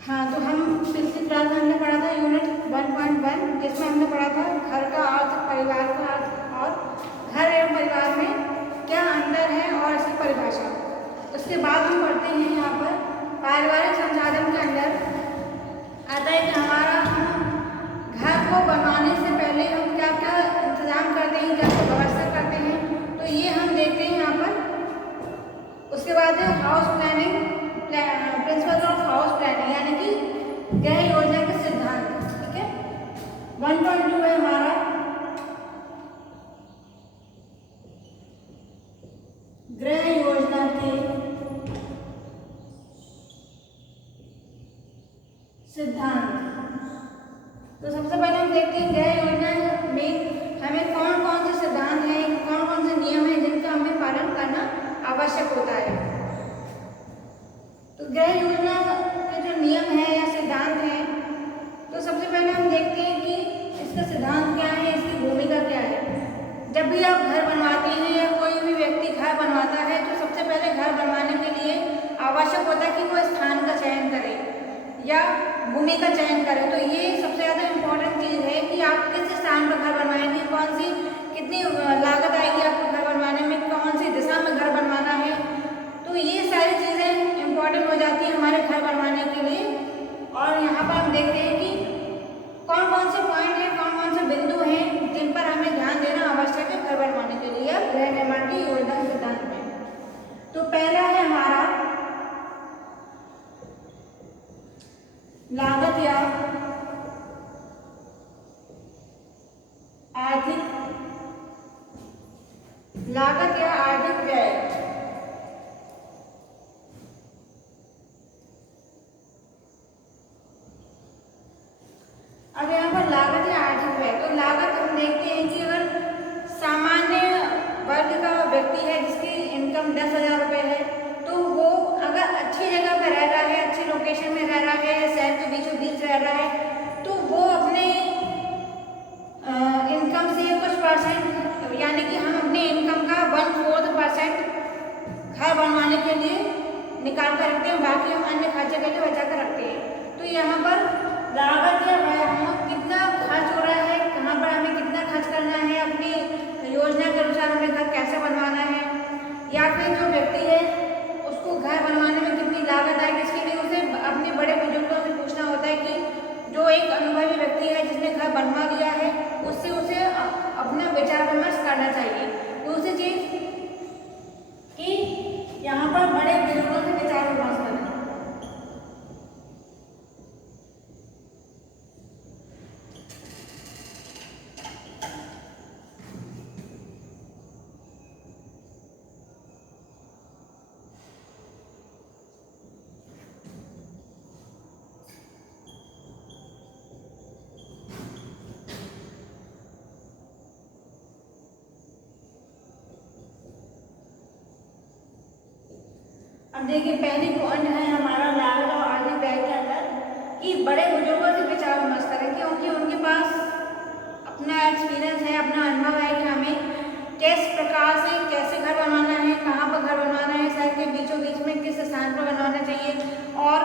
हाँ, तो हम पिछली क्लास में हमने पढ़ा था यूनिट 1.1, जिसमें हमने पढ़ा था घर का अर्थ, परिवार का अर्थ और घर एवं परिवार में क्या अंतर है और इसकी परिभाषा। उसके बाद हम पढ़ते हैं यहाँ पर पारिवारिक संसाधन के अंदर आता है कि हमारा घर को बनवाने से पहले हम क्या क्या इंतजाम करते हैं, क्या क्या व्यवस्था करते हैं, तो ये हम देखते हैं यहाँ पर। उसके बाद है house planning, principle of house planning यानी कि गृह योजना के सिद्धांत। ठीक है, 1.2 है हमारा गृह योजना के सिद्धांत। तो सबसे पहले हम देखते हैं गृह योजना में हमें कौन कौन से सिद्धांत हैं, कौन कौन से नियम हैं जिनका हमें पालन करना आवश्यक होता है। तो गृह योजना के जो नियम है या सिद्धांत हैं, तो सबसे पहले हम देखते हैं कि इसका सिद्धांत क्या है, इसकी भूमिका क्या है। जब भी आप घर बनवाते हैं या कोई भी व्यक्ति घर बनवाता है, तो सबसे पहले घर बनवाने के लिए आवश्यक होता है कि वो स्थान का चयन करे या भूमि का चयन करें। तो ये सबसे ज़्यादा इम्पोर्टेंट चीज़ है कि आप किस स्थान पर घर बनवाएंगे, कौन सी कितनी लागत आएगी आपको घर बनवाने में, कौन सी दिशा में घर बनवाना है। तो ये सारी चीज़ें इम्पोर्टेंट हो जाती है हमारे घर बनवाने के लिए। और यहाँ पर हम देखते हैं कि कौन कौन से पॉइंट हैं, कौन कौन से बिंदु हैं जिन पर हमें ध्यान देना आवश्यक है घर बनवाने के लिए या गृह निर्माण की योजना सिद्धांत में। तो पहला है हमारा लागत या आर्थिक व्यय। अब यहाँ पर लागत या आर्थिक व्यय, तो लागत हम देखते हैं कि अगर सामान्य वर्ग का व्यक्ति है जिसकी इनकम 10,000 रुपये है, तो वो अगर अच्छी जगह पर रह रहा है, अच्छी लोकेशन में रह रहा है, शहर के बीचों बीच रह रहा है, तो वो अपने इनकम से कुछ परसेंट यानी कि हम अपने इनकम का 1/4% घर बनवाने के लिए निकाल कर रखते हैं, बाकी हम अन्य खर्चे के लिए बचा कर रखते हैं। तो यहाँ पर लागत या व्यय हम कितना खर्च हो रहा है, कहाँ पर हमें कितना खर्च करना है, अपनी योजना के अनुसार हमें घर कैसे बनवाना है, या फिर जो व्यक्ति है उसको घर बनवाने में कितनी लागत आएगी, इसके लिए उसे अपने बड़े बुजुर्गों से पूछना होता है कि जो एक अनुभवी व्यक्ति है जिसने घर बनवा लिया है, उससे उसे अपना विचार विमर्श करना चाहिए। दूसरी चीज कि यहाँ पर बड़े बुजुर्गों से विचार विमर्श करना। अब देखिए पहली पॉइंट है हमारा लागत और आर्थिक व्यय के अंदर कि बड़े बुजुर्गों से विचार विमर्श करें, क्योंकि उनके पास अपना एक्सपीरियंस है, अपना अनुभव है कि हमें किस प्रकार से कैसे घर बनवाना है, कहाँ पर घर बनवाना है, शहर के बीचों बीच में किस स्थान पर बनवाना चाहिए। और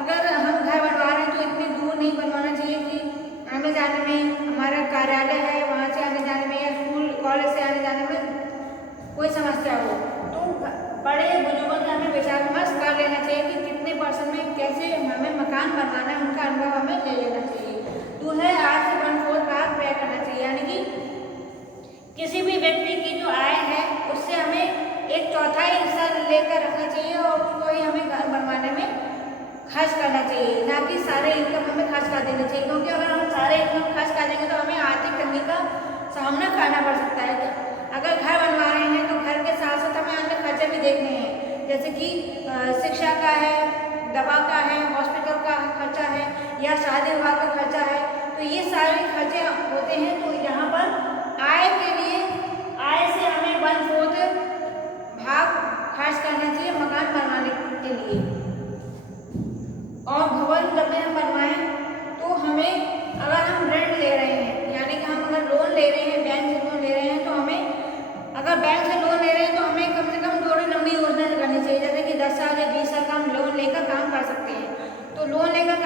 अगर हम घर बनवा रहे हैं तो इतनी दूर नहीं बनवाना चाहिए कि आने जाने में हमारा कार्यालय है वहाँ से आने जाने में या स्कूल कॉलेज से आने जाने में कोई समस्या हो। तो बड़े बुजुर्गों से हमें विचार विमर्श कर लेना चाहिए कि कितने परसेंट में कैसे हमें मकान बनवाना है, उनका अनुभव हमें ले लेना चाहिए। दूसरा 8 से 1/4 भाग व्यय करना चाहिए, यानी कि किसी भी व्यक्ति की जो आय है उससे हमें 1/4 हिस्सा लेकर रखना चाहिए और उसको ही हमें घर बनवाने में खर्च करना चाहिए, ना कि सारे इनकम हमें खर्च कर देना चाहिए। क्योंकि अगर हम सारे इनकम खर्च कर देंगे तो हमें आर्थिक तंगी का सामना करना पड़ सकता है। अगर घर बनवा रहे हैं तो घर के साथ साथ हमें अन्य खर्चे भी देखने हैं, जैसे कि शिक्षा का है, दवा का है, हॉस्पिटल का खर्चा है या शादी विवाह का खर्चा है। तो ये सारे खर्चे होते हैं। तो यहाँ पर आय के लिए आय से हमें 1/4 भाग खर्च करना चाहिए मकान बनवाने के लिए। और भवन जब भी हम बनवाएं तो हमें अगर हम ऋण ले रहे हैं, यानी कि हम अगर लोन ले रहे हैं, बैंक से लोन ले रहे हैं, तो हमें अगर बैंक से लोन ले रहे हैं तो हमें कम से कम थोड़ी लंबी योजना करनी चाहिए, जैसे कि 10 साल या 20 साल का हम लोन लेकर काम कर सकते हैं। तो लोन लेकर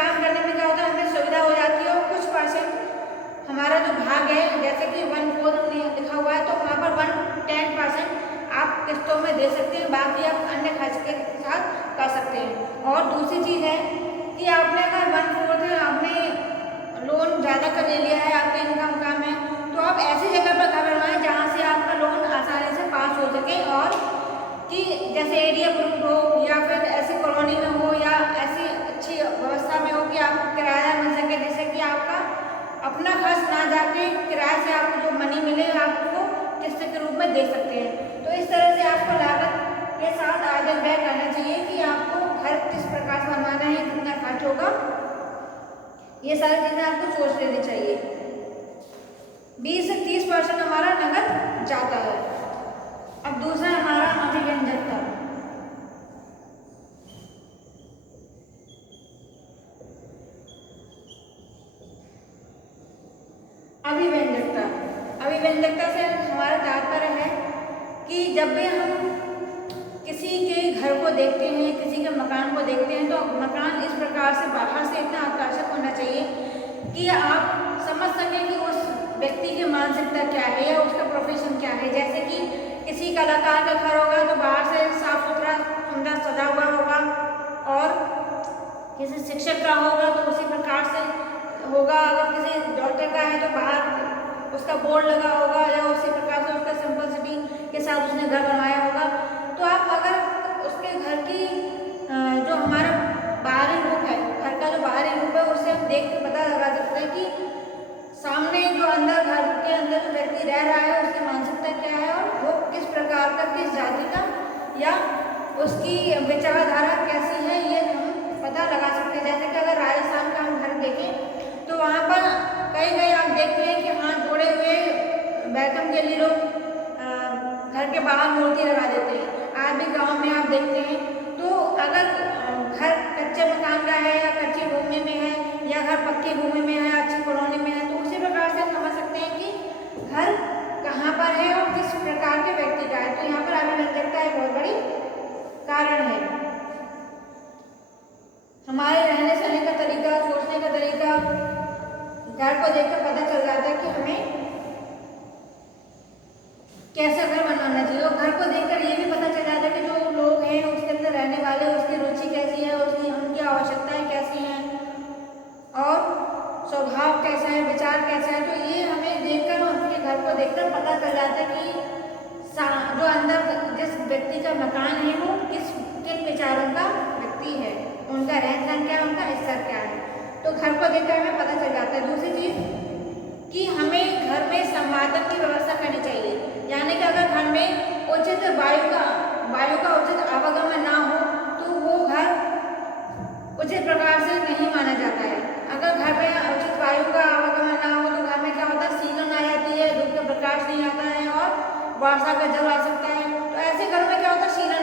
गए, जैसे कि 1/4 लिखा हुआ है, तो वहाँ पर 110% आप किस्तों में दे सकते हैं, बाकी आप अन्य खर्च के साथ कर सकते हैं। और दूसरी चीज़ है कि आपने अगर 1/4 है, आपने लोन ज़्यादा कर ले लिया है, आपकी इनकम कम है, तो आप ऐसी जगह पर घर बनवाएं जहाँ से आपका लोन आसानी से पास हो सके, और कि जैसे एरिया अप्रूव्ड हो या फिर ऐसी कॉलोनी में हो या ऐसी अच्छी व्यवस्था में हो कि आपको किराया मिल सके, जिससे कि आपका अपना खर्च ना जाके किराए से आपको जो मनी मिले आपको किस्त के रूप में दे सकते हैं। तो इस तरह से आपको लागत के साथ आगे व्यय करना चाहिए कि आपको घर किस प्रकार से बनवाना है, कितना खर्च होगा, ये सारी चीज़ें आपको सोच लेनी चाहिए। 20 से 30% हमारा नगद जाता है। अब दूसरा हमारा अभिव्यंजकता। अभिव्यंजकता अभिव्यंजकता से हमारा तात्पर्य है कि जब भी हम किसी के घर को देखते हैं, किसी के मकान को देखते हैं, तो मकान इस प्रकार से बाहर से इतना आकर्षक होना चाहिए कि आप समझ सकें कि उस व्यक्ति की मानसिकता क्या है या उसका प्रोफेशन क्या है। जैसे कि किसी कलाकार का घर होगा तो बाहर से साफ सुथरा सुंदर सजा हुआ होगा, और किसी शिक्षक का होगा तो उसी प्रकार से होगा। अगर किसी डॉक्टर का है तो बाहर उसका बोर्ड लगा होगा या उसी प्रकार से उसका सिंपलिसिटी के साथ उसने घर बनाया होगा। तो आप अगर उसके घर की जो हमारा बाहरी रूप है, घर का जो बाहरी रूप है, उससे हम देख के पता लगा सकते हैं कि सामने जो अंदर घर के अंदर जो व्यक्ति रह रहा है उसकी मानसिकता क्या है और वो किस प्रकार का, किस जाति का या उसकी विचारधारा कैसी है, ये हम पता लगा सकते हैं। जैसे कि अगर राजस्थान का हम घर देखें तो वहाँ पर कई आप देखते हैं कि हाथ जोड़े हुए वेलकम के लिए लोग घर के बाहर मूर्ति लगा देते हैं। आज भी गाँव में आप देखते हैं। तो अगर घर कच्चे मकान का है या कच्ची भूमि में है या घर पक्की भूमि में है, अच्छी कॉलोनी में है, तो उसी प्रकार से हम समझ सकते हैं कि घर कहाँ पर है और किस प्रकार के व्यक्ति का है। तो यहाँ पर अभिव्यंजकता एक बहुत बड़ी कारण है। हमारे रहने सहने का तरीका, सोचने का तरीका, घर को देखकर पता चल जाता है कि हमें कैसा घर बनाना चाहिए। और घर को देखकर ये भी पता चल जाता है कि जो लोग हैं उसके अंदर रहने वाले, उसकी रुचि कैसी है, उसकी उनकी आवश्यकताएं कैसी हैं और स्वभाव कैसा है, विचार कैसा है। तो ये हमें देखकर, उनके घर को देखकर पता चल जाता है कि जो अंदर जिस व्यक्ति का मकान है वो किन विचारों का व्यक्ति है, उनका रहन सहन क्या है, उनका स्तर क्या है। तो घर को देखकर हमें पता चल जाता है। दूसरी चीज कि हमें घर में संवादक की व्यवस्था करनी चाहिए, यानी कि अगर घर में उचित वायु का उचित आवागमन ना हो तो वो घर उचित प्रकार से नहीं माना जाता है। अगर घर में उचित वायु का आवागमन ना हो तो घर में क्या होता है, सीलन आ जाती है, धूप का प्रकाश नहीं आता है और वर्षा का जल आ सकता है। तो ऐसे घर में क्या होता है, सीलन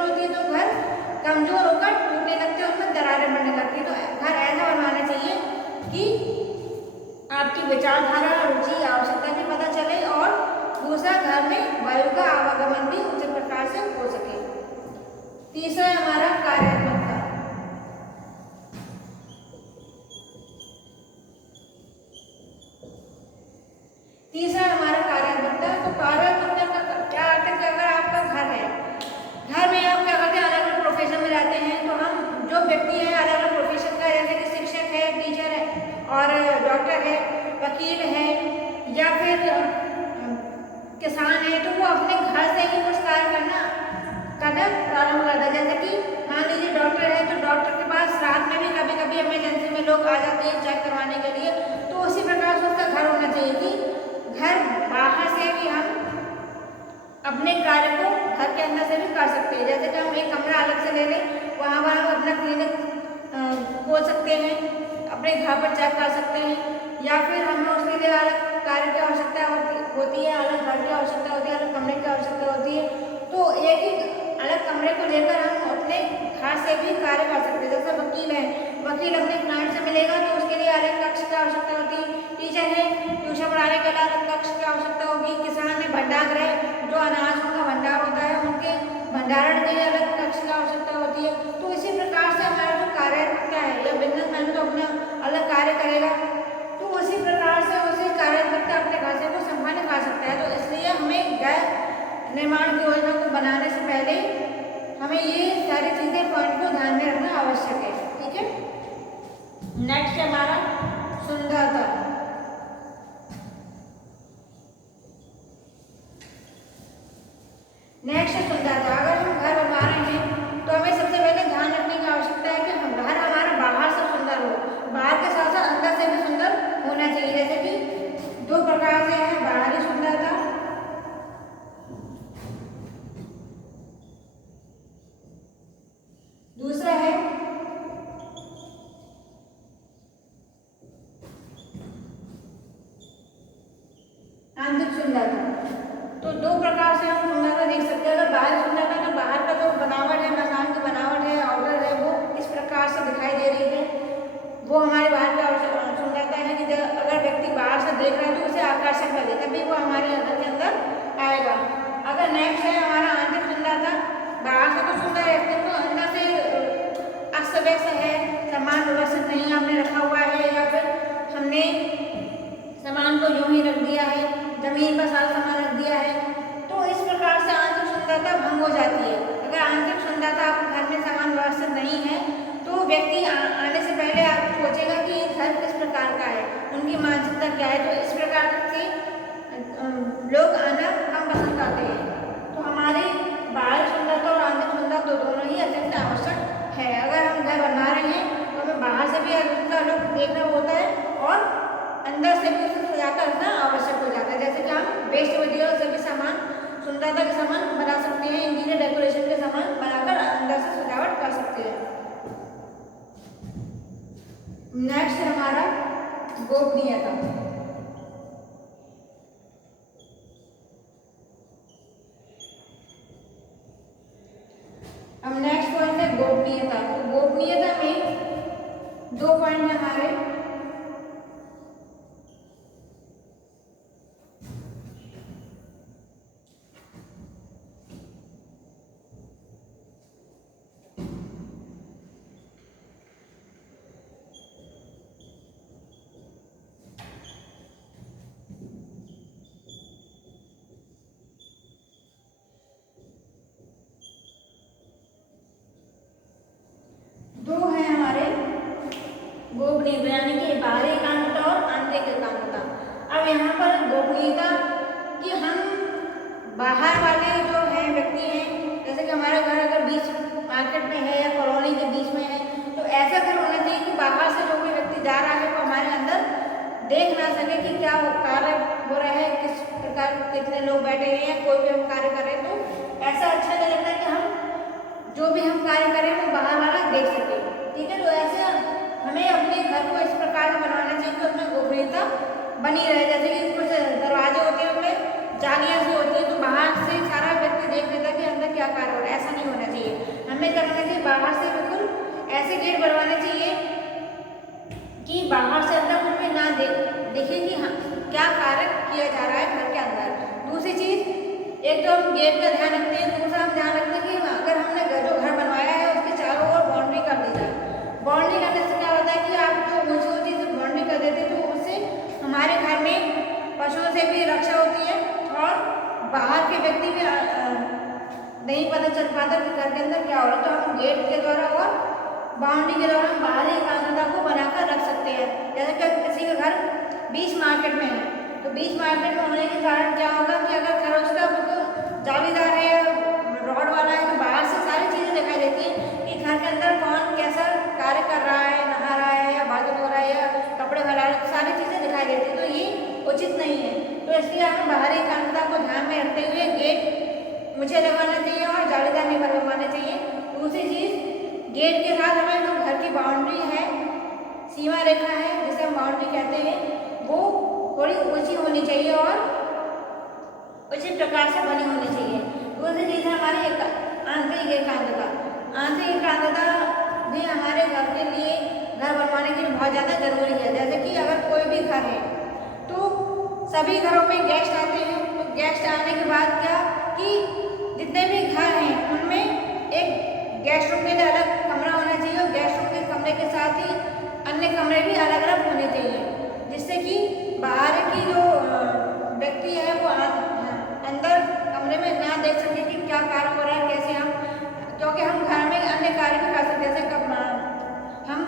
होती है तो घर कमजोर होकर टूटने लगते हैं, उनमें दरारें पड़ने लगती है। तो घर ऐसा बनवाना चाहिए कि आपकी विचारधारा, रुचि, आवश्यकता भी पता चले और दूसरा घर में वायु का आवागमन भी उचित प्रकार से हो सके। तीसरा है हमारा कार्यात्मकता। तो कार्यात्मकता का क्या अर्थ है कि अगर आपका घर है, घर में आप क्या करते हैं, अलग अलग प्रोफेशन में रहते हैं। तो हम जो व्यक्ति है अलग अलग प्रोफेशन का, जैसे कि शिक्षक है, टीचर है और डॉक्टर है, वकील है या फिर किसान है, तो वो अपने घर से ही कुछ कार्य करना प्रारंभ करता है। जैसे कि मान लीजिए डॉक्टर है तो डॉक्टर के पास रात में भी कभी कभी इमरजेंसी में लोग आ जाते हैं चेक करवाने के लिए। तो उसी प्रकार से उसका घर होना चाहिए कि घर बाहर से भी हम अपने कार्य को घर के अंदर से भी कर सकते हैं। जैसे कि हम एक कमरा अलग से ले लें, वहाँ पर हम अपना क्लिनिक खोल सकते हैं, अपने घर पर चेक कर सकते हैं, या फिर हमें उसके लिए अलग कार्य की आवश्यकता होती है, अलग घर की आवश्यकता होती है, अलग कमरे की आवश्यकता होती है। तो एक ही अलग कमरे को लेकर हम अपने घर से भी कार्य कर सकते हैं। जैसे वकील है, वकील अपने क्लाइंट से मिलेगा तो उसके लिए अलग कक्ष की आवश्यकता होती है। टीचर है, ट्यूशन पढ़ाने के लिए अलग कक्ष की आवश्यकता होगी। किसान है, भंडारगृह, जो अनाज उनका भंडार होता है, उनके भंडारण के लिए अलग कक्ष की आवश्यकता होती है। तो इसी प्रकार से हमारा जो कार्यात्मकता है या बिजनेसमैन तो अपना अलग कार्य करेगा, तो उसी प्रकार से उसी कार्यात्मकता नेक्स्ट है हमारा सुंदरता। नेक्स्ट है सुंदरता। अगर हम घर बनवा रहे हैं तो हमें सबसे पहले ध्यान रखने की आवश्यकता है कि हम घर हमारा बाहर से सुंदर हो, बाहर के साथ साथ अंदर से भी सुंदर होना चाहिए। जैसे कि दो प्रकार से है बाहरी सुंदरता, दूसरा है आंतरिक सुंदरता। तो दो प्रकार से हम सुंदरता देख सकते हैं। अगर बाहरी सुंदरता तो बाहर का जो बनावट है, मकान की बनावट है, आउटर है, वो इस प्रकार से दिखाई दे रही है, वो हमारे बाहर का सुंदरता है कि अगर व्यक्ति बाहर से देख रहा है तो उसे आकर्षक लगे, तभी वो हमारे अंदर के अंदर आएगा। अगर नेक्स्ट है हमारा आंतरिक सुंदरता, बाहर से तो सुंदर है तो अंदर से अस्त व्यस्त है, सामान व्यवस्थित नहीं आपने रखा हुआ है, या फिर हमने सामान को यूं ही रख दिया है, जमीन पर सारा सामान रख दिया है, तो इस प्रकार से आंतरिक सुंदरता भंग हो जाती है। अगर आंतरिक सुंदरता आपके घर में सामान व्यवस्थित नहीं है तो व्यक्ति आने से पहले आप सोचेगा कि ये घर किस प्रकार का है, उनकी मानसिकता क्या है, तो इस प्रकार से लोग आना कम पसंद करते हैं। तो हमारी बाहरी सुंदरता और आंतरिक सुंदरता तो दोनों ही अत्यंत आवश्यक है। अगर हम घर बना रहे हैं तो हमें बाहर से भी उनका लुक देखना होता है और अंदर से भी उसे सजाकर रखना आवश्यक हो जाता है। जैसे कि हम वेस्ट मटेरियल से भी सामान, सुंदरता के सामान बना सकते हैं, इंटीरियर डेकोरेशन के सामान बनाकर अंदर से सजावट कर सकते हैं। नेक्स्ट है हमारा गोपनीयता। अब नेक्स्ट पॉइंट है गोपनीयता। तो गोपनीयता में दो पॉइंट है हमारे। दो है हमारे गोपनीयता, यानी कि बाहरी एकांतता और आंतरिक एकांतता। अब यहाँ पर गोपनीयता कि हम बाहर वाले जो हैं व्यक्ति हैं, जैसे कि हमारा घर अगर बीच मार्केट में है या कॉलोनी के बीच में है, तो ऐसा घर होना चाहिए कि बाहर से जो भी व्यक्ति जा रहा है वो हमारे अंदर देख ना सके कि क्या कार्य हो रहा है, किस प्रकार कितने लोग बैठे हैं, या कोई भी हम कार्य कर रहे हैं, तो ऐसा अच्छा नहीं लगता कि हम जो भी हम कार्य करें वो बाहर वाला देख सके। ठीक है, तो ऐसे हमें अपने घर को इस प्रकार से बनवाना चाहिए कि उसमें गोपनीयता बनी रहे। जैसे कि कुछ दरवाजे होते हैं उनमें जालियां सी होती है, तो बाहर से सारा व्यक्ति देख लेता है कि अंदर क्या कार्य हो रहा है। ऐसा नहीं होना चाहिए, हमें करना चाहिए बाहर से बिल्कुल ऐसे गेट बनवाने चाहिए कि बाहर से अंदर उनमें ना देखे कि हाँ क्या कार्य किया जा रहा है घर के अंदर। दूसरी चीज, एक तो हम गेट का ध्यान रखते हैं, दूसरा हम ध्यान रखते हैं कि अगर हमने जो घर बनवाया है उसके चारों ओर बाउंड्री कर दी जाए। बाउंड्री करने से क्या होता है कि आप जो ऊंची ऊंची से बाउंड्री कर देते हैं तो उससे हमारे घर में पशुओं से भी रक्षा होती है और बाहर के व्यक्ति भी नहीं पता चल पाता कि घर के अंदर क्या हो रहा है। तो हम गेट के द्वारा और बाउंड्री के द्वारा हम बाहरी एकांतता को बनाकर रख सकते हैं। जैसे कि किसी का घर बीच मार्केट में है, तो बीच मार्केट में होने के कारण क्या होगा कि अगर घर उसका बिल्कुल जालीदार है या रॉड वाला है, तो बाहर से सारी चीज़ें दिखाई देती हैं कि घर के अंदर कौन कैसा कार्य कर रहा है, नहा रहा है या बर्तन धो रहा है या कपड़े धो रहा है, सारी चीज़ें दिखाई देती हैं। तो ये उचित नहीं है। तो इसलिए हमें बाहरी एकांतता को ध्यान में रखते हुए गेट मुझे लगवाना चाहिए और जालीदार नहीं बनवाना चाहिए। दूसरी चीज़, गेट के साथ हमें जो घर की बाउंड्री है, सीमा रेखा है जिसे हम बाउंड्री कहते हैं, वो थोड़ी ऊंची होनी चाहिए और उचित प्रकार से बनी होनी चाहिए। दूसरी चीज़ है हमारी आंतरिक एकांतता। आंतरिक एकांतता भी हमारे घर के लिए, घर बनवाने के लिए बहुत ज़्यादा जरूरी है। जैसे कि अगर कोई भी घर है तो सभी घरों में गेस्ट आते हैं, तो गेस्ट आने के बाद क्या कि जितने भी घर हैं उनमें एक गेस्ट रूम के लिए अलग कमरा होना चाहिए और गेस्ट रूम के कमरे के साथ ही अन्य कमरे भी अलग अलग होने चाहिए, जिससे कि बाहर की जो व्यक्ति है वो अंदर कमरे में ना देख सके कि क्या कार्य हो रहा है, कैसे हम, क्योंकि हम घर में अन्य कार्य भी कर सकते हैं। जैसे हम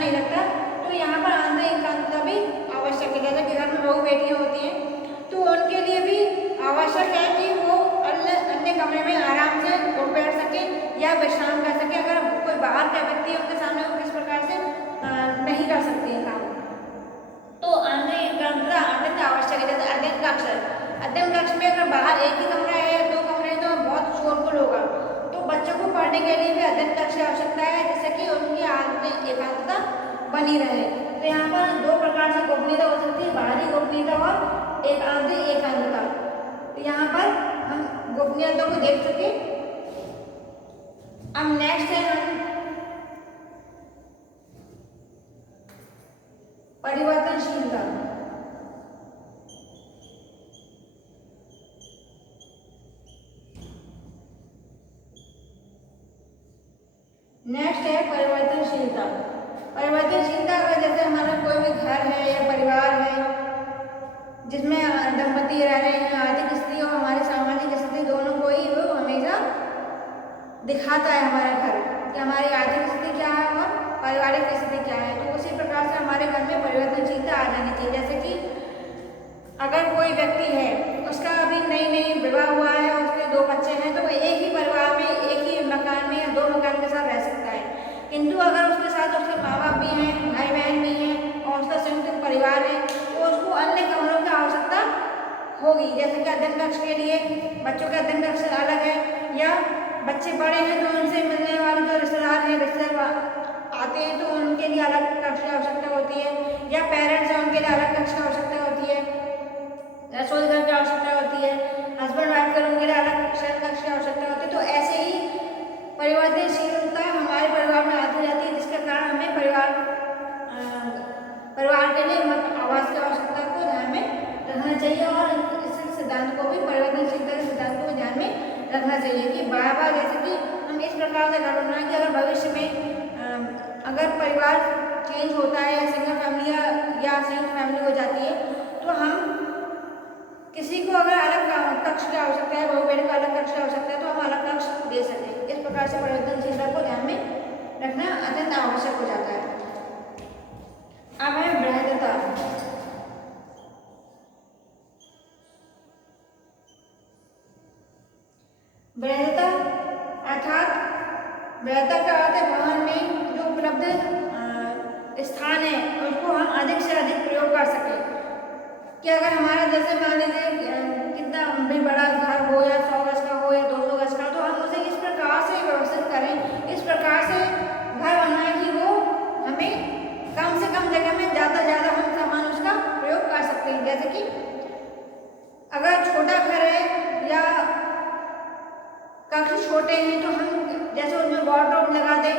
नहीं लगता। तो यहाँ पर आंतरिक एकांतता भी आवश्यक है। जैसे कि घर में बहू बेटियाँ होती हैं तो उनके लिए भी आवश्यक है कि वो अन्य कमरे में आराम से उठ बैठ सके या विश्राम कर सके। अगर कोई बाहर का व्यक्ति है उनके सामने वो किस प्रकार से नहीं कर सकते हैं काम। तो आंतरिक एकांतता अत्यंत आवश्यक है। जैसे अध्ययन कक्ष में अगर बाहर एक ही कमरा है या 2 कमरे हैं तो बहुत शोरगुल होगा। तो बच्चों को पढ़ने के लिए भी अध्ययन कक्ष की आवश्यकता है जिससे कि उनकी आंतरिक एकांतता बनी रहे। तो यहाँ पर 2 प्रकार से गोपनीयता हो सकती है, बाहरी गोपनीयता और एक आंतरिक एकांतता। तो यहाँ पर हम गोपनीयता को देख चुके। अब नेक्स्ट है हम परिवर्तनशीलता। नेक्स्ट है परिवर्तनशीलता। परिवर्तनशीलता अगर जैसे हमारा कोई भी घर है या परिवार है जिसमें दंपति रह रहे हैं, आर्थिक स्थिति और हमारी सामाजिक स्थिति दोनों को ही वो हमेशा दिखाता है हमारा घर कि हमारी आर्थिक स्थिति क्या है और पारिवारिक स्थिति क्या है। तो उसी प्रकार से हमारे घर में परिवर्तनशीलता आ जानी चाहिए। जैसे कि अगर कोई व्यक्ति है उसका अभी नई विवाह हुआ है और उसके 2 बच्चे हैं तो वो एक ही परिवार में एक ही मकान में या 2 मकान के साथ रह सकता है। किंतु अगर उसके साथ उसके माँ बाप भी हैं, भाई बहन भी हैं और उसका संयुक्त परिवार है तो उसको अन्य कमरों की आवश्यकता होगी। जैसे कि अध्ययन कक्ष के लिए बच्चों के अध्ययन कक्ष अलग है, या बच्चे बड़े हैं तो उनसे मिलने वाले जो रिश्तेदार हैं, रिश्तेदार आते हैं तो उनके लिए अलग कक्ष की आवश्यकता होती है, या पेरेंट्स हैं उनके लिए अलग कक्ष की आवश्यकता होती है, रसोई घर की आवश्यकता होती है, हस्बैंड वाइफ के उनके लिए अलग शयन कक्ष की आवश्यकता होती है। तो ऐसे ही परिवर्तनशीलता हमारे परिवार में आती जाती है जिसके कारण हमें परिवार के लिए आवास की आवश्यकता को ध्यान में रखना चाहिए और इस सिद्धांत को भी परिवर्तनशीलता के सिद्धांत को भी ध्यान में रखना चाहिए कि बार बार जैसे कि हम इस प्रकार से कर बनाए कि अगर भविष्य में अगर परिवार चेंज होता है या सिंगल फैमिली या संयुक्त फैमिली हो जाती है तो हम किसी को अगर अलग कक्ष की आवश्यकता है, बहू बेटे को अलग कक्ष की आवश्यकता है तो हम अलग कक्ष दे सकें। इस प्रकार से परिवर्तनशीलता को ध्यान में रखना अत्यंत आवश्यक हो जाता है। अब है बृहदता। बृहदता अर्थात बृहदता का अर्थ है भवन में जो उपलब्ध स्थान है उसको हम अधिक से अधिक प्रयोग कर सकें। कि अगर हमारा जैसे मान लीजिए कितना भी बड़ा घर हो या 100 गज का हो या 200 गज का, तो हम उसे इस प्रकार से व्यवस्थित करें, इस प्रकार से घर बनाएं कि वो हमें कम से कम जगह में ज़्यादा हम सामान उसका प्रयोग कर सकते हैं। जैसे कि अगर छोटा घर है या कक्ष छोटे हैं तो हम जैसे उसमें वार्डरोब लगा दें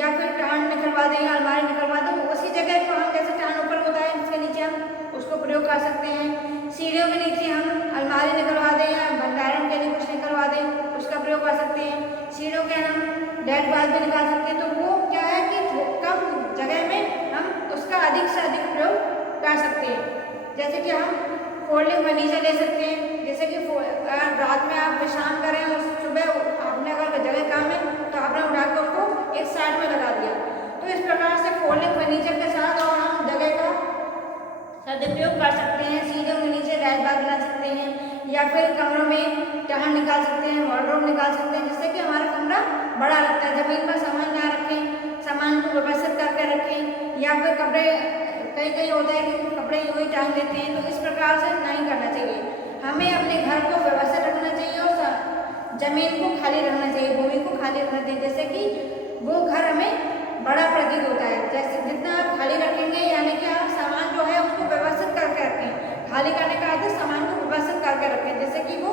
या फिर टान निकलवा दें या अलमारी निकलवा दें, उसी जगह को हम जैसे टान ऊपर होता है जिसके नीचे हम उसको प्रयोग कर सकते हैं। सीढ़ियों के नीचे हम अलमारी निकलवा दें या भंडारण के लिए कुछ निकलवा दें, उसका प्रयोग कर सकते हैं। सीढ़ियों के हम डेड बाल भी निकाल सकते हैं। तो वो क्या है कि कम जगह में हम उसका अधिक से अधिक प्रयोग कर सकते हैं। जैसे कि हम फोल्डिंग फर्नीचर ले सकते हैं, जैसे कि रात में आप विश्राम करें और सुबह आपने अगर जगह कम है तो आपने उठा कर उसको एक साइड में लगा दिया। तो इस प्रकार से फोल्डिंग फर्नीचर के साथ और हम जगह का सदुपयोग कर सकते हैं। सीढ़ियों के नीचे रैक बार बना सकते हैं या फिर कमरों में टहन निकाल सकते हैं, वार्डरोब निकाल सकते हैं, जिससे कि हमारा कमरा बड़ा लगता है। जमीन पर सामान ना रखें, सामान को व्यवस्थित करके रखें, या फिर कपड़े कई होता है कि कपड़े यूँ ही टांग देते हैं, तो इस प्रकार से नहीं करना चाहिए। हमें अपने घर को व्यवस्थित रखना चाहिए और जमीन को खाली रखना चाहिए, भूमि को खाली रखना चाहिए, जैसे कि वो घर हमें बड़ा प्रतीत होता है। जैसे जितना आप खाली रखेंगे यानी कि आप सामान जो है उसको व्यवस्थित करके रखें। खाली करने का अर्थ सामान को व्यवस्थित करके रखें, जैसे कि वो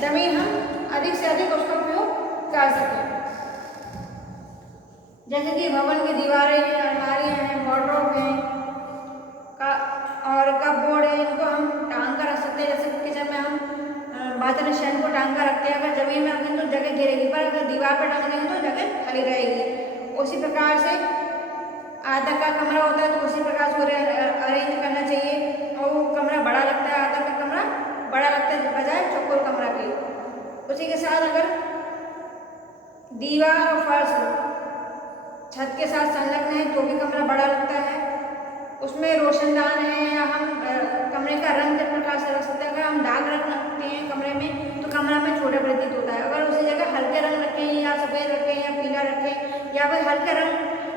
जमीन हम अधिक से अधिक उसका उपयोग कर सकें। जैसे कि भवन की दीवारें हैं, अलमारियाँ हैं, वार्डरोब हैं और कपबोर्ड है, इनको हम टांग कर रख सकते हैं। जैसे किचन में हम बाथरूम स्टैंड को टांग कर रखते हैं, अगर जमीन में रखें तो जगह घेरेगी, पर अगर दीवार पर टांग देंगे तो जगह खाली रहेगी। उसी प्रकार से आधा का कमरा होता है तो उसी प्रकार से अरेंज करना चाहिए और वो कमरा बड़ा लगता है, आधा का कमरा बड़ा लगता है बजाय चौकोर कमरा के। उसी के साथ अगर दीवार और फर्श छत के साथ संलग्न है तो भी कमरा बड़ा लगता है। उसमें रोशनदान है या हम कमरे का रंग किस प्रकार से रख सकते हैं। अगर हम डार्क रंग रखते हैं कमरे में तो कमरा में छोटा प्रतीत होता है। अगर उसी जगह हल्के रंग रखें या सफ़ेद रखें या पीला रखें या फिर हल्के रंग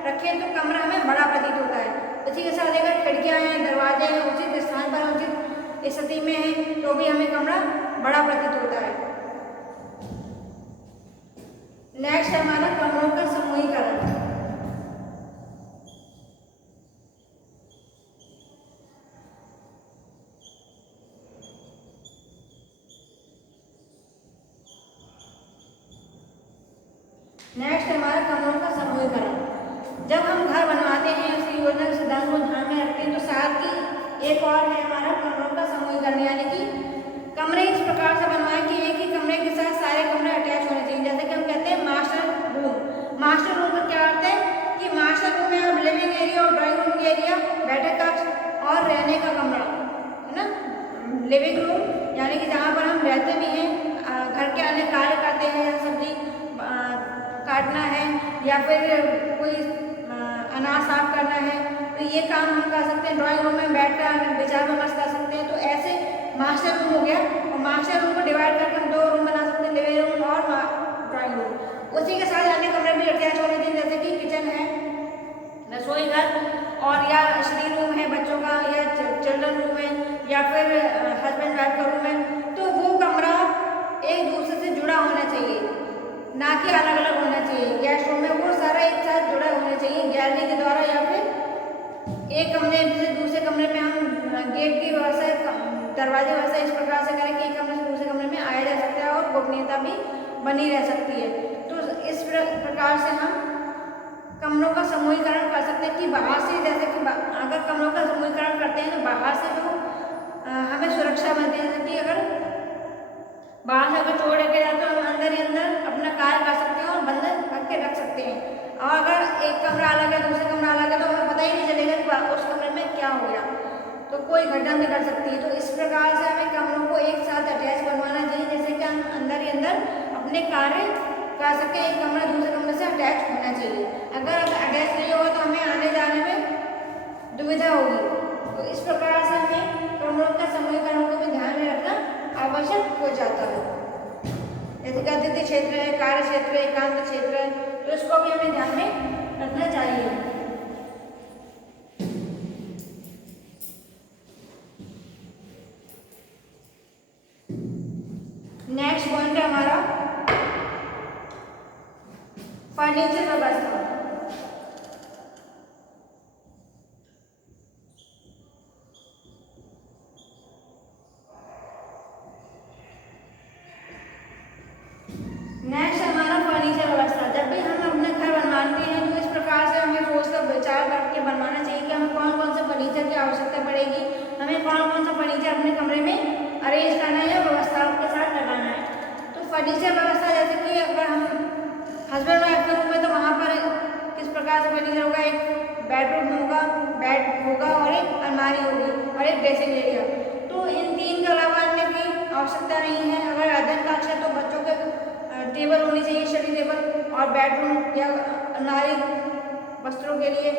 रखें तो कमरा हमें बड़ा प्रतीत होता है। इसी के साथ अगर खिड़कियाँ हैं, दरवाजे हैं उचित स्थान पर उचित स्थिति में हैं तो भी हमें कमरा बड़ा प्रतीत होता है। नेक्स्ट है हमारा कमरों का समूहीकरण। नेक्स्ट है हमारा कमरों का समूहीकरण। जब हम घर बनवाते हैं इस योजना के सिद्धांत को ध्यान में रखते हैं तो साथ ही एक और है हमारा कमरों का समूहीकरण, यानी कि कमरे इस प्रकार से बनवाएं कि एक ही कमरे के साथ सारे कमरे अटैच होने चाहिए। जैसे कि हम कहते हैं मास्टर रूम। मास्टर रूम का क्या अर्थ है कि मास्टर रूम में अब लिविंग एरिया और ड्राइंग रूम एरिया, बैठक कक्ष और रहने का कमरा है ना। लिविंग रूम यानी कि जहाँ पर हम रहते भी हैं, घर के अन्य कार्य करते हैं, सब्जी काटना है या फिर कोई अनाज साफ करना है तो ये काम हम कर सकते हैं। ड्राइंग रूम में बैठकर विचार विमर्श कर सकते हैं। तो ऐसे मास्टर रूम हो गया और मास्टर रूम को डिवाइड करके हम 2 रूम बना सकते हैं, लिविंग रूम और ड्राइंग रूम। उसी के साथ अन्य कमरे भी अटैच होने चाहिए जैसे कि किचन है, रसोई घर और या स्टडी रूम है बच्चों का या चिल्ड्रन रूम है या फिर हस्बैंड वाइफ का रूम है। तो वो कमरा एक दूसरे से जुड़ा होना चाहिए, ना कि अलग अलग होना चाहिए। गेस्ट रूम में वो सारा एक साथ जुड़ा होना चाहिए गैलरी के द्वारा या फिर एक कमरे से दूसरे कमरे में हम गेट की व्यवस्था, दरवाजे व्यवस्था इस प्रकार से करें कि एक कमरे से दूसरे कमरे में आया जा सकता है और गोपनीयता भी बनी रह सकती है। तो इस प्रकार से हम कमरों का समूहीकरण कर सकते हैं कि बाहर से, जैसे कि अगर कमरों का समूहीकरण करते हैं तो बाहर से जो हमें सुरक्षा मिलती है। जैसे कि अगर बाहर से अगर चोर रखे जाए तो हम अंदर ही अंदर अपना कार्य कर सकते हैं और बंद करके रख सकते हैं। और अगर एक कमरा अलग है दूसरा कमरा अलग है तो हमें पता ही नहीं चलेगा कि उस कमरे में क्या हो गया, तो कोई घटना भी कर सकती है। तो इस प्रकार से हमें कमरों को एक साथ अटैच बनवाना चाहिए जैसे कि हम अंदर ही अंदर अपने कार्य कर सकें। एक कमरा दूसरे कमरे से अटैच होना चाहिए। अगर अटैच नहीं होगा तो हमें आने जाने में दुविधा होगी। तो इस प्रकार से हमें कमरों का समूहीकरण को भी ध्यान में रखना आवश्यक हो जाता है। जैसे कि अतिथि क्षेत्र है, कार्य क्षेत्र है, एकांत क्षेत्र है, तो इसको भी हमें ध्यान में रखना चाहिए। नेक्स्ट पॉइंट है हमारा फर्नीचर व्यवस्था। नेक्स्ट हमारा फर्नीचर व्यवस्था। जब भी हम अपना घर बनवाते हैं तो इस प्रकार से हमें सोचकर विचार करके बनवाना चाहिए कि हमें कौन कौन सा फर्नीचर की आवश्यकता पड़ेगी, हमें कौन कौन सा फर्नीचर अपने कमरे में अरेंज करना है या व्यवस्थाओं के साथ लगाना है। तो फर्नीचर व्यवस्था जैसे कि अगर हम हस्बैंड वाइफ के रूम में तो वहाँ पर किस प्रकार से फर्नीचर होगा, एक बेडरूम होगा, बेड होगा और एक अलमारी होगी और एक ड्रेसिंग एरिया। तो इन 3 के अलावा अन्य की आवश्यकता नहीं है। अगर अध्ययन कक्ष है तो बच्चों के टेबल होनी चाहिए, स्टडी टेबल और बेडरूम या अलमारी वस्त्रों के लिए।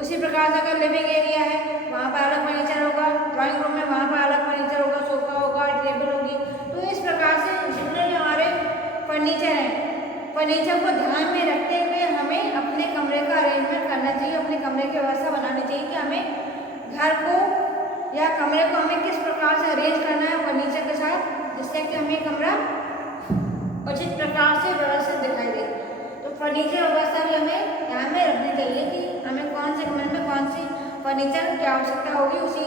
उसी प्रकार से अगर लिविंग एरिया है वहाँ पर अलग फर्नीचर होगा, ड्राइंग रूम में वहाँ पर अलग फर्नीचर होगा, सोफा होगा, टेबल होगी। तो इस प्रकार से जितने भी हमारे फर्नीचर हैं, फर्नीचर को ध्यान में रखते हुए हमें अपने कमरे का अरेंजमेंट करना चाहिए, अपने कमरे की व्यवस्था बनानी चाहिए कि हमें घर को या कमरे को हमें किस प्रकार से अरेंज करना है फर्नीचर के साथ, जिससे कि हमें कमरा उचित प्रकार से व्यवस्थित दिखाई दे। तो फर्नीचर व्यवस्था भी हमें ध्यान में रखनी चाहिए कि हमें कौन से कमरे में कौन सी फर्नीचर की आवश्यकता होगी, उसी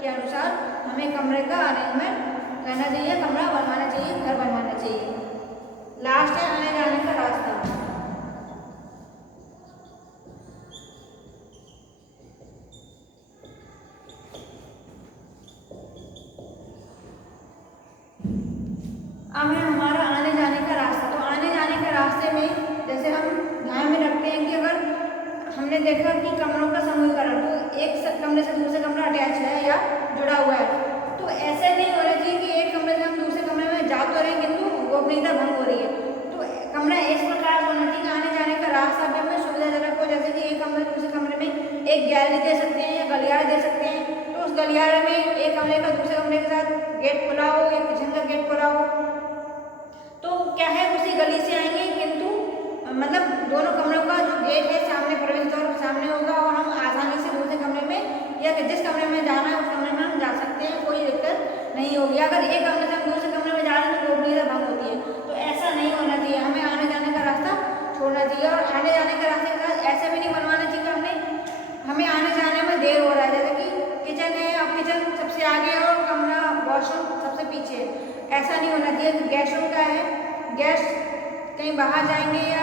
के अनुसार हमें कमरे का अरेंजमेंट करना चाहिए, कमरा बनवाना चाहिए, घर बनवाना चाहिए। लास्ट है आने जाने का रास्ता। अब है हमारा आने जाने का रास्ता। तो आने जाने के रास्ते में जैसे हम ध्यान में रखते हैं कि अगर हमने देखा कि कमरों का समूहीकरण तो एक कमरे से दूसरे कमरा अटैच है या जुड़ा हुआ है, तो ऐसे नहीं होना चाहिए कि एक कमरे से हम दूसरे कमरे में जा तो रहे किंतु गोपनीयता भंग हो रही है। तो कमरा इस प्रकार होना चाहिए कि आने जाने का रास्ता भी हमें सुविधाजनक के साथ गेट खुला हो या किचन का गेट खुला हो तो क्या है उसी गली से आएंगे, किंतु मतलब दोनों कमरों का जो गेट है सामने प्रवेश द्वार सामने होगा और हम आसानी से दूसरे कमरे में या जिस कमरे में जाना है उस कमरे में हम जा सकते हैं, कोई दिक्कत नहीं होगी। अगर एक कमरे से हम दूसरे कमरे में जा रहे हैं तो गोपनीयता भंग होती है, तो ऐसा नहीं होना चाहिए। हमें आने जाने का रास्ता छोड़ना चाहिए और आने जाने का रास्ते का ऐसा भी नहीं बनवाना चाहिए कि हमें आने जाने में देर हो रहा है, जैसे कि किचन है अब किचन सबसे आगे है और कमरा वॉशरूम सबसे पीछे है, ऐसा नहीं होना चाहिए। गैस रूम का है, गैस कहीं बाहर जाएंगे या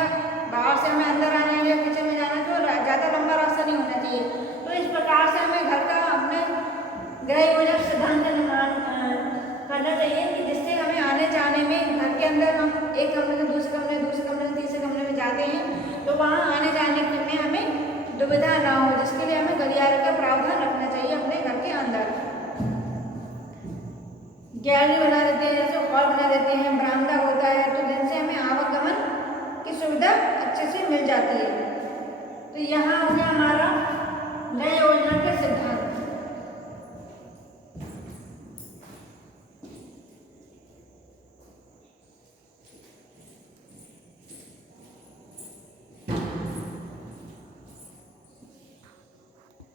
बाहर से हमें अंदर आना है या किचन में जाना है तो ज़्यादा लंबा रास्ता नहीं होना चाहिए। तो इस प्रकार से हमें घर का अपने गृह योजना सिद्धांत का निर्माण करना चाहिए कि जिससे हमें आने जाने में घर के अंदर हम एक कमरे से दूसरे कमरे से तीसरे कमरे में जाते हैं तो वहाँ आने जाने में हमें दुविधा ना हो, जिसके लिए हमें गलियारे का प्रावधान रखना चाहिए अपने घर के अंदर। गैलरी बना देते हैं, जैसे हॉल बना देते हैं, बरामदा होता है, तो जिनसे हमें आवागमन की सुविधा अच्छे से मिल जाती है। तो यहाँ हो गया हमारा नई योजना